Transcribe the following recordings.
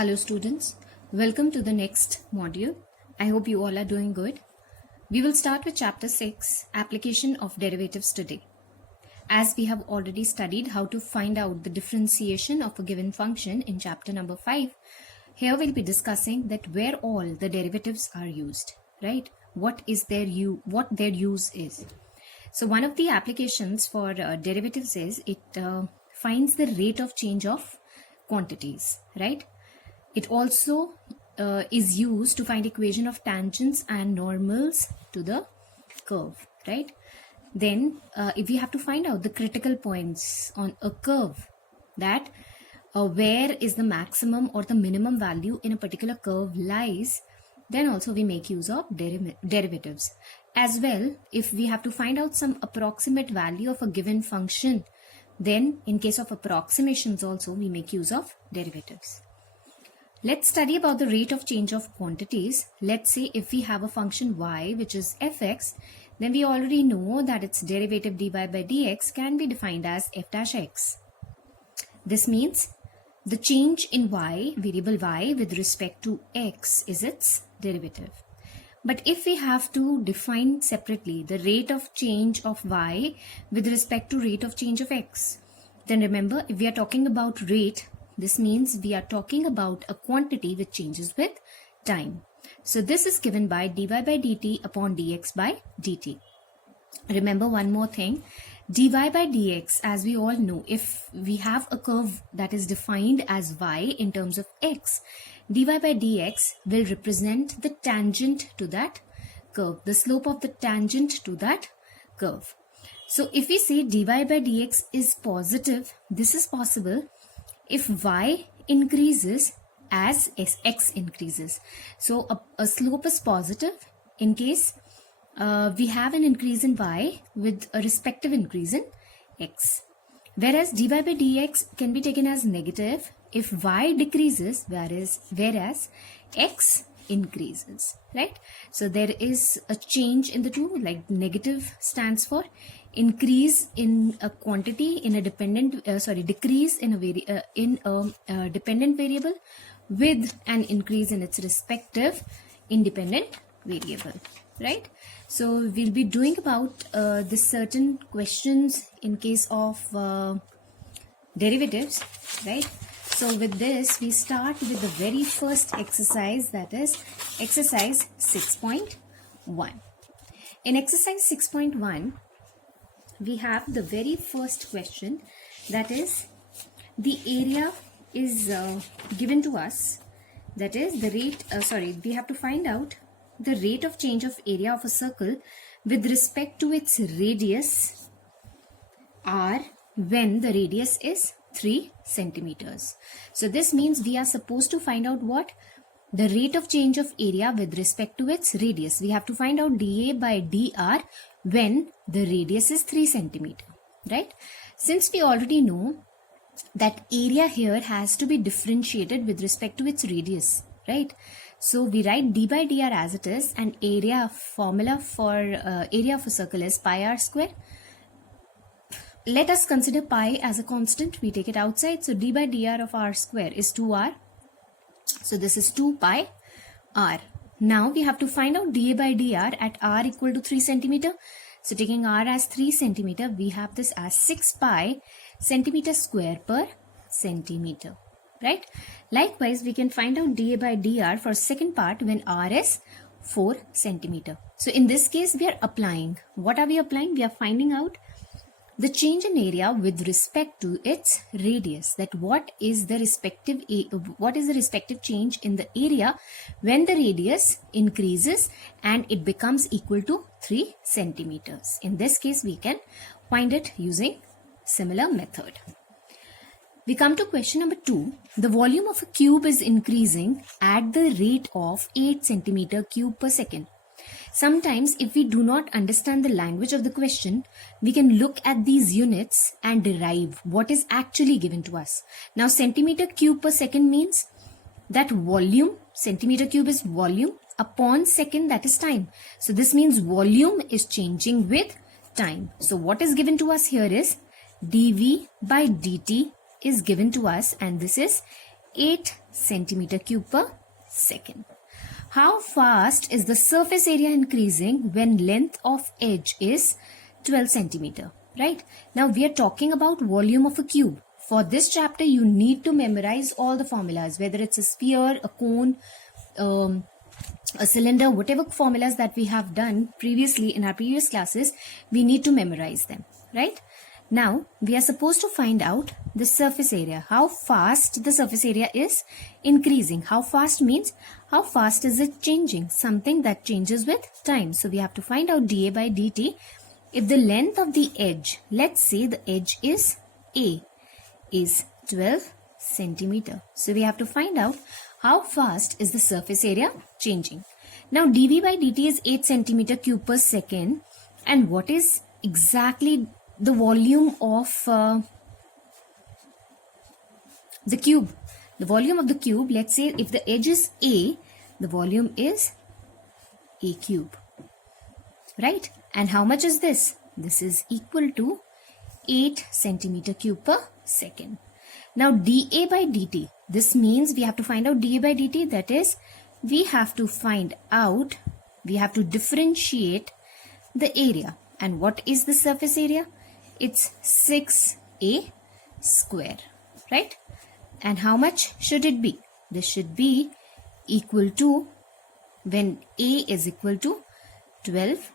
Hello students, welcome to the next module. I hope you all are doing good. We will start with chapter 6, application of derivatives today. As we have already studied how to find out the differentiation of a given function in chapter number 5, here we'll be discussing that where all the derivatives are used, right? What their use is. So one of the applications for derivatives is it finds the rate of change of quantities, right? It also is used to find equation of tangents and normals to the curve, right? Then if we have to find out the critical points on a curve, that where is the maximum or the minimum value in a particular curve lies, then also we make use of derivatives. As well, if we have to find out some approximate value of a given function, then in case of approximations also we make use of derivatives. Let's study about the rate of change of quantities. Let's say if we have a function y which is fx, then we already know that its derivative dy by dx can be defined as f dash x. This means the change in y, variable y, with respect to x is its derivative. But if we have to define separately the rate of change of y with respect to rate of change of x, then remember, if we are talking about rate, this means we are talking about a quantity which changes with time. So this is given by dy by dt upon dx by dt. Remember one more thing, dy by dx, as we all know, if we have a curve that is defined as y in terms of x, dy by dx will represent the tangent to that curve, the slope of the tangent to that curve. So if we say dy by dx is positive, this is possible if y increases as x increases. So a slope is positive in case we have an increase in y with a respective increase in x. Whereas dy by dx can be taken as negative if y decreases, whereas x increases, right? So there is a change in the two, like negative stands for increase in a quantity in a dependent, decrease in a dependent variable with an increase in its respective independent variable, right? So we'll be doing about this certain questions in case of derivatives, right? So with this, we start with the very first exercise, that is exercise 6.1. In exercise 6.1, we have the very first question, that is the area is given to us, that is the rate, we have to find out the rate of change of area of a circle with respect to its radius r when the radius is 3 centimeters. So this means we are supposed to find out what? The rate of change of area with respect to its radius. We have to find out dA by dr when the radius is 3 centimeter, right? Since we already know that area here has to be differentiated with respect to its radius, right? So we write d by dr as it is, and area formula for area of a circle is pi r square. Let us consider pi as a constant. We take it outside. So d by dr of r square is 2r. So this is 2 pi r. Now we have to find out dA by dr at r equal to 3 centimeter. So taking r as 3 centimeter, we have this as 6 pi centimeter square per centimeter, right? Likewise, we can find out dA by dr for second part when r is 4 centimeter. So in this case, we are applying. What are we applying? We are finding out the change in area with respect to its radius, that what is the respective change in the area when the radius increases and it becomes equal to 3 centimeters. In this case, we can find it using similar method. We come to question number 2. The volume of a cube is increasing at the rate of 8 centimeter cube per second. Sometimes if we do not understand the language of the question, we can look at these units and derive what is actually given to us. Now centimeter cube per second means that volume, centimeter cube is volume, upon second, that is time. So this means volume is changing with time. So what is given to us here is dV by dt is given to us, and this is 8 centimeter cube per second. How fast is the surface area increasing when length of edge is 12 centimeter, right? Now we are talking about volume of a cube. For this chapter, you need to memorize all the formulas, whether it's a sphere, a cone, a cylinder, whatever formulas that we have done previously in our previous classes, we need to memorize them, right? Now, we are supposed to find out the surface area, how fast the surface area is increasing. How fast means how fast is it changing, something that changes with time. So, we have to find out dA by dt. If the length of the edge, let's say the edge is A, is 12 centimeter. So, we have to find out how fast is the surface area changing. Now, dV by dt is 8 centimeter cube per second. And what is exactly the volume of the cube? The volume of the cube, let's say if the edge is A, the volume is A cube, right? And how much is this? This is equal to 8 centimeter cube per second. Now dA by dt, this means we have to find out dA by dt, that is we have to differentiate the area. And what is the surface area? It's 6A square, right? And how much should it be? This should be equal to, when A is equal to 12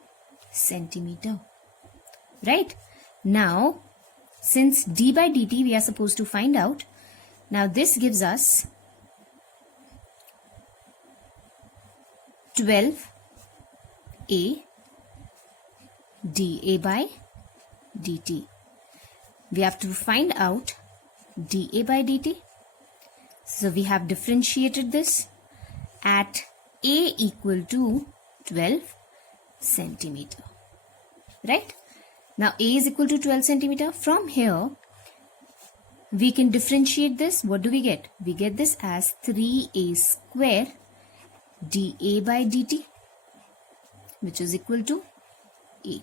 centimeter, right? Now, since d by dt we are supposed to find out, now this gives us 12A dA by dt. We have to find out dA by dt. So we have differentiated this at A equal to 12 centimeter, right? Now A is equal to 12 centimeter. From here, we can differentiate this. What do we get? We get this as 3A square dA by dt, which is equal to 8,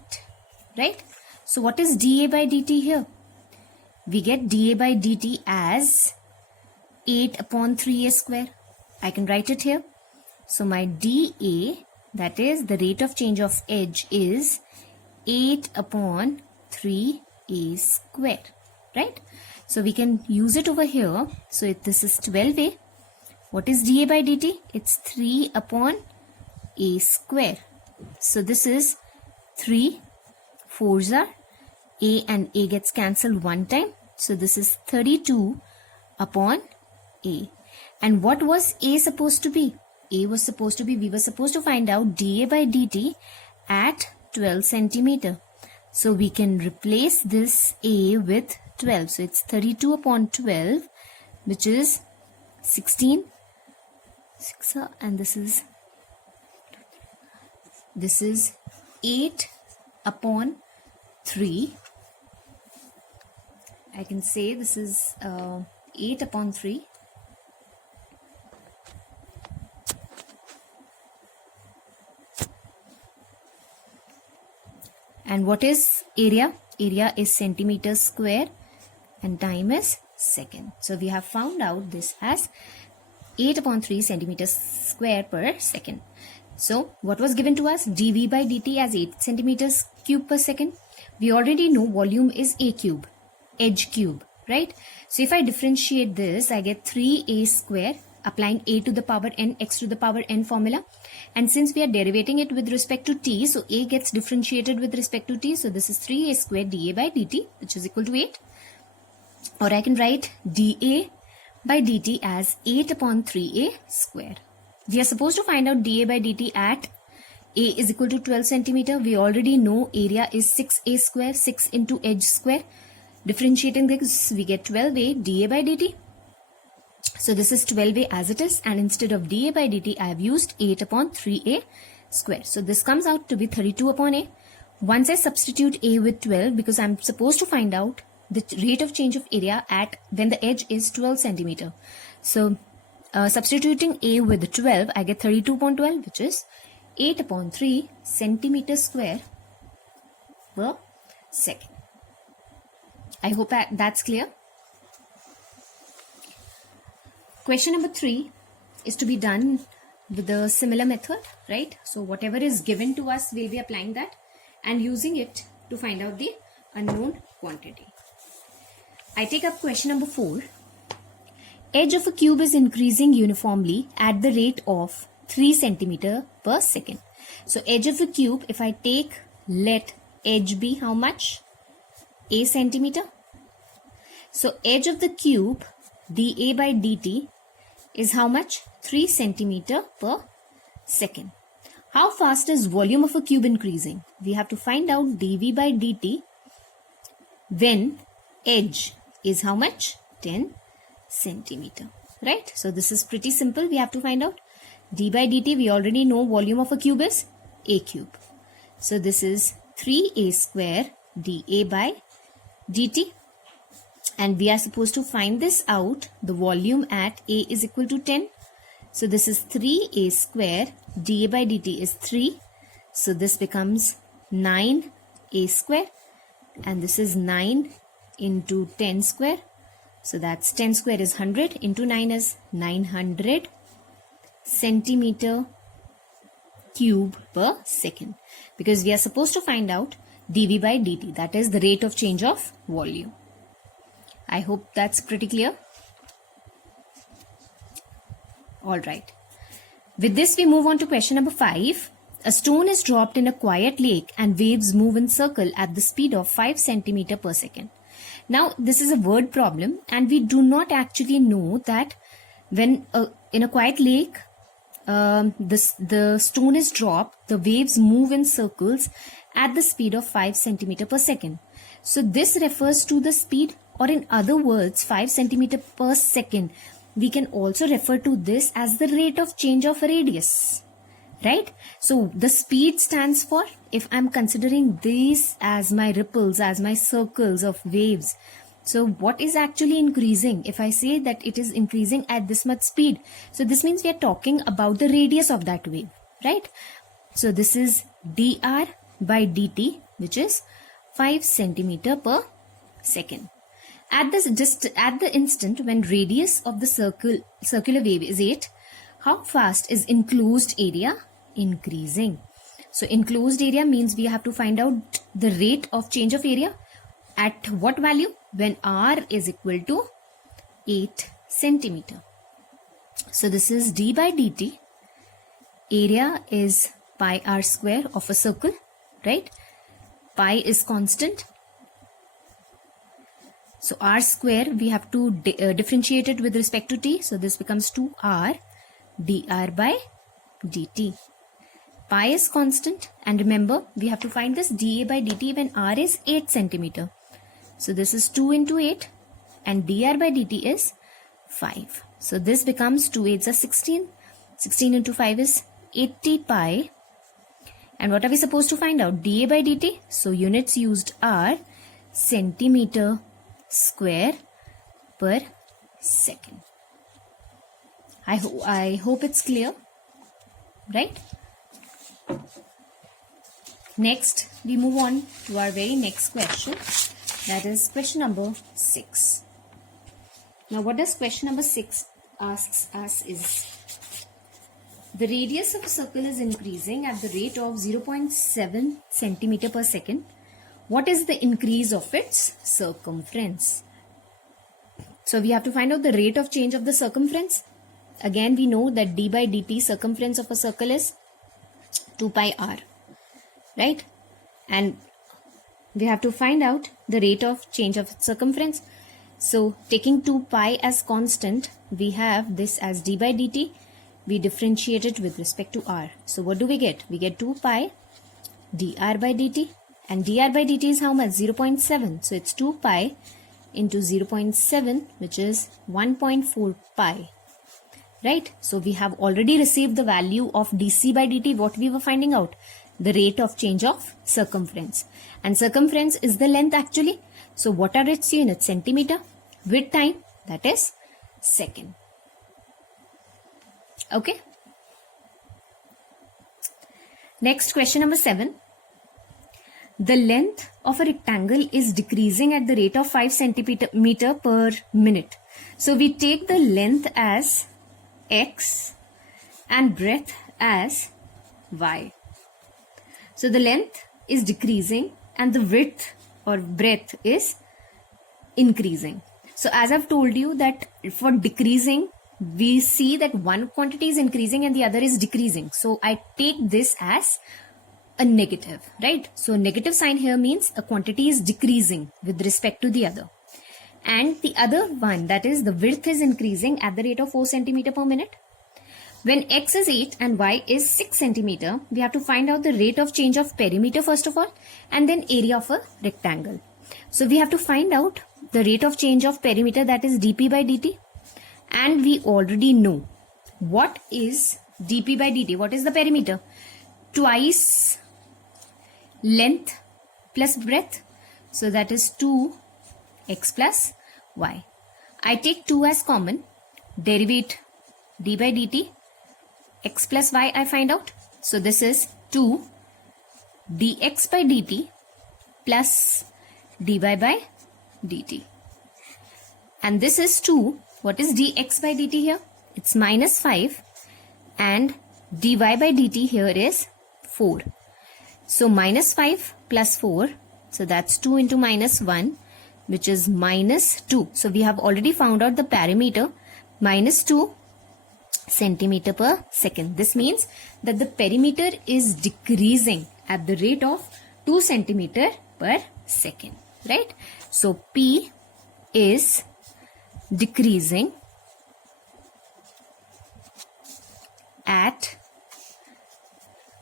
right? So what is dA by dt here? We get dA by dt as 8 upon 3A square. I can write it here. So my dA, that is the rate of change of edge, is 8 upon 3A square, right? So we can use it over here. So if this is 12A, what is dA by dt? It's 3 upon A square. So this is 3 4s are A and A gets cancelled one time. So this is 32 upon A. And what was A supposed to be? A was supposed to be, we were supposed to find out dA by dt at 12 centimeter. So we can replace this A with 12. So it's 32 upon 12, which is 16. 6, and this is 8 upon 3. I can say this is 8 upon 3. And what is area? Area is centimeter square and time is second. So we have found out this as 8 upon 3 centimeters square per second. So what was given to us? dV by dt as 8 centimeters cube per second. We already know volume is A cube, edge cube, right? So if I differentiate this, I get 3A square, applying A to the power n, x to the power n formula. And since we are derivating it with respect to t, so A gets differentiated with respect to t. So this is 3A square dA by dt, which is equal to 8. Or I can write dA by dt as 8 upon 3A square. We are supposed to find out dA by dt at A is equal to 12 centimeter. We already know area is 6A square, 6 into edge square. Differentiating this, we get 12A dA by dt. So this is 12A as it is, and instead of dA by dt, I have used 8 upon 3A square. So this comes out to be 32 upon A. Once I substitute A with 12, because I'm supposed to find out the rate of change of area at when the edge is 12 centimeter. So substituting A with 12, I get 32 upon 12, which is 8 upon 3 centimeter square per second. I hope that's clear. Question number 3 is to be done with the similar method, right? So whatever is given to us, we'll be applying that and using it to find out the unknown quantity. I take up question number 4. Edge of a cube is increasing uniformly at the rate of 3 centimeter per second. So edge of a cube, if I take, let edge be how much? A centimeter. So edge of the cube, dA by dt, is how much? 3 centimeter per second. How fast is volume of a cube increasing? We have to find out dV by dt when edge is how much? 10 centimeter, right? So this is pretty simple. We have to find out d by dt. We already know volume of a cube is a cube. So this is 3a square dA by dt. And we are supposed to find this out. The volume at A is equal to 10. So this is 3a square. dA by dt is 3. So this becomes 9a square. And this is 9 into 10 square. So that's 10 square is 100 into 9 is 900 centimeter cube per second. Because we are supposed to find out dV by dt. That is the rate of change of volume. I hope that's pretty clear. Alright. With this we move on to question number 5. A stone is dropped in a quiet lake and waves move in circle at the speed of 5 centimeter per second. Now this is a word problem and we do not actually know that when in a quiet lake the stone is dropped, the waves move in circles at the speed of 5 centimeter per second. So this refers to the speed, or in other words 5 centimeter per second. We can also refer to this as the rate of change of radius, right? So the speed stands for, if I'm considering these as my ripples, as my circles of waves, so what is actually increasing? If I say that it is increasing at this much speed, so this means we are talking about the radius of that wave, right? So this is dr by dt, which is 5 centimeter per second. At the instant when radius of the circular wave is 8, how fast is enclosed area increasing? So enclosed area means we have to find out the rate of change of area at what value? When r is equal to 8 centimeter. So this is d by dt. Area is pi r square of a circle, right? Pi is constant. So r square we have to differentiate it with respect to t. So this becomes 2r dr by dt. Pi is constant, and remember we have to find this dA by dt when r is 8 centimeter. So this is 2 into 8 and dr by dt is 5. So this becomes 2 8s are 16. 16 into 5 is 80 pi. And what are we supposed to find out? dA by dt. So units used are centimeter square per second. I hope it's clear, right? Next, we move on to our very next question. That is question number 6. Now, what does question number 6 asks us is, the radius of a circle is increasing at the rate of 0.7 centimeter per second. What is the increase of its circumference? So we have to find out the rate of change of the circumference. Again, we know that d by dt, circumference of a circle, is 2 pi r, right? And we have to find out the rate of change of circumference. So taking 2 pi as constant, we have this as d by dt. We differentiate it with respect to r. So what do we get? We get 2 pi dr by dt. And dr by dt is how much? 0.7. So it's 2 pi into 0.7, which is 1.4 pi. Right? So we have already received the value of dc by dt. What we were finding out? The rate of change of circumference. And circumference is the length actually. So what are its units? Centimeter. With time, that is second. Okay. Next, question number 7. the length of a rectangle is decreasing at the rate of 5 centimeter per minute. So we take the length as x and breadth as y. So the length is decreasing and the width or breadth is increasing. So as I've told you that for decreasing, we see that one quantity is increasing and the other is decreasing. So I take this as a negative, right? So negative sign here means a quantity is decreasing with respect to the other. And the other one, that is the width, is increasing at the rate of 4 centimeter per minute. When x is 8 and y is 6 centimeter, we have to find out the rate of change of perimeter first of all, and then area of a rectangle. So we have to find out the rate of change of perimeter, that is dp by dt. And we already know what is dp by dt. What is the perimeter? Twice length plus breadth. So that is 2x plus y. I take 2 as common. Derivate d by dt. X plus y I find out. So this is 2 dx by dt plus dy by dt. And this is 2. What is dx by dt here? It's minus 5. And dy by dt here is 4. So minus 5 plus 4. So that's 2 into minus 1, which is minus 2. So we have already found out the perimeter, minus 2 centimeter per second. This means that the perimeter is decreasing at the rate of 2 centimeter per second, right? So P is decreasing at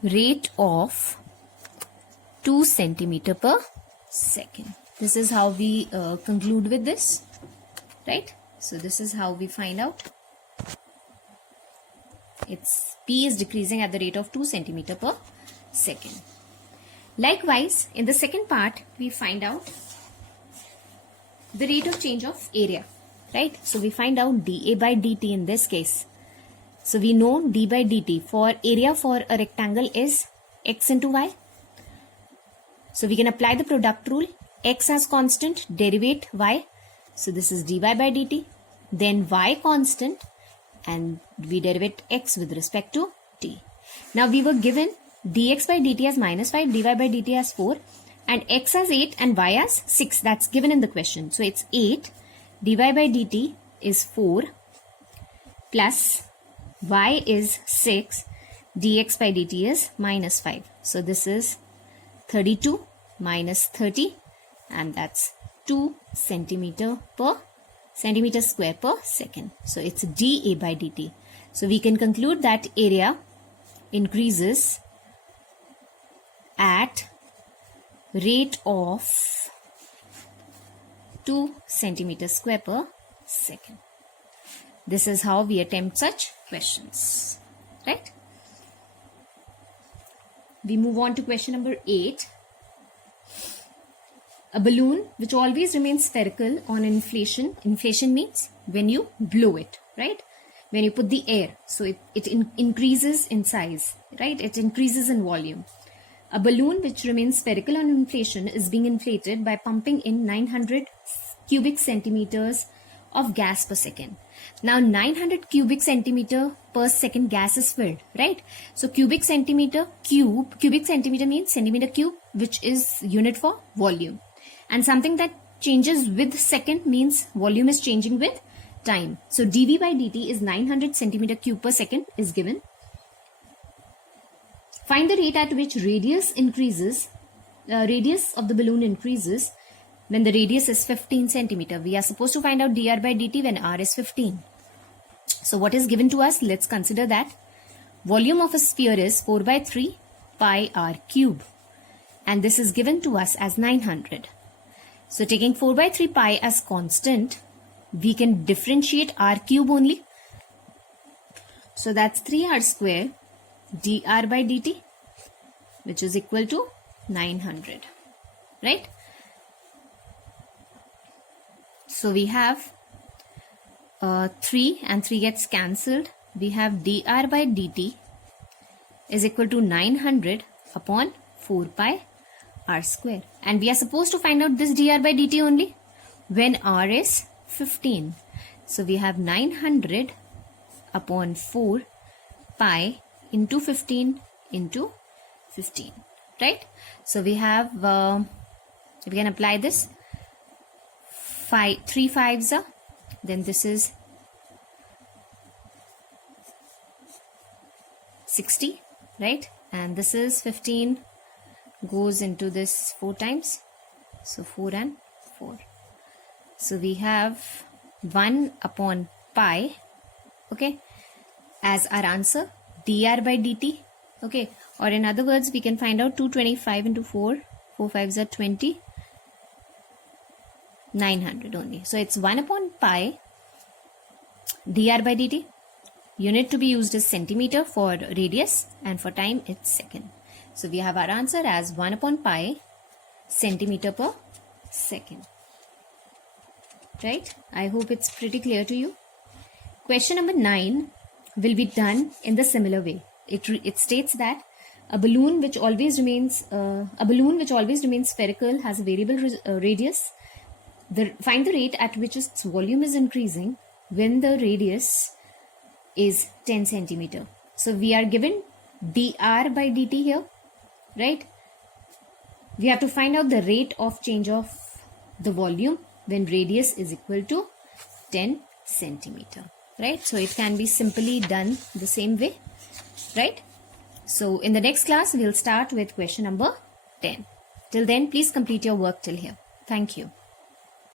rate of 2 centimeter per second. This is how we conclude with this, right? So this is how we find out. It's P is decreasing at the rate of 2 centimeter per second. Likewise, in the second part, we find out the rate of change of area, right? So we find out dA by dt in this case. So we know d by dt for area for a rectangle is x into y. So we can apply the product rule. X as constant, derivate y. So this is dy by dt. Then y constant, and we derivate x with respect to t. Now we were given dx by dt as minus 5, dy by dt as 4, and x as 8 and y as 6. That's given in the question. So it's 8, dy by dt is 4, plus y is 6, dx by dt is minus 5. So this is 32 minus 30, and that's 2 centimeter square per second. So it's dA by dt. So we can conclude that area increases at rate of 2 centimeter square per second. This is how we attempt such questions, right? We move on to question number 8. A balloon which always remains spherical on inflation. Inflation means when you blow it, right? When you put the air. So it increases in size, right? It increases in volume. A balloon which remains spherical on inflation is being inflated by pumping in 900 cubic centimeters of gas per second. Now 900 cubic centimeter per second gas is filled, right? So cubic centimeter means centimeter cube, which is unit for volume. And something that changes with second means volume is changing with time. So dV by dt is 900 centimeter cube per second is given. Find the rate at which radius of the balloon increases when the radius is 15 centimeter. We are supposed to find out dr by dt when r is 15. So what is given to us? Let's consider that. Volume of a sphere is 4 by 3 pi r cube. And this is given to us as 900. So taking 4 by 3 pi as constant, we can differentiate r cube only. So that's 3r square dr by dt, which is equal to 900, right? So we have 3 and 3 gets cancelled. We have dr by dt is equal to 900 upon 4 pi r square. And we are supposed to find out this dr by dt only when r is 15. So we have 900 upon 4 pi into 15 into 15, right? So we have, we can apply this, 3 5s are, then this is 60, right? And this is 15 goes into this 4 times, so 4 and 4. So we have 1 upon pi, okay, as our answer, dr by dt, okay. Or in other words, we can find out 225 into 4, 4 5s are 20, 900 only. So it's 1 upon pi dr by dt. Unit to be used is centimeter for radius, and for time it's second. So we have our answer as 1 upon pi centimeter per second. Right? I hope it's pretty clear to you. Question number 9 will be done in the similar way. It states that a balloon which always remains spherical has a variable radius. Find the rate at which its volume is increasing when the radius is 10 centimeter. So we are given dr by dt here, right? We have to find out the rate of change of the volume when radius is equal to 10 centimeter, right? So it can be simply done the same way, right? So in the next class, we'll start with question number 10. Till then, please complete your work till here. Thank you.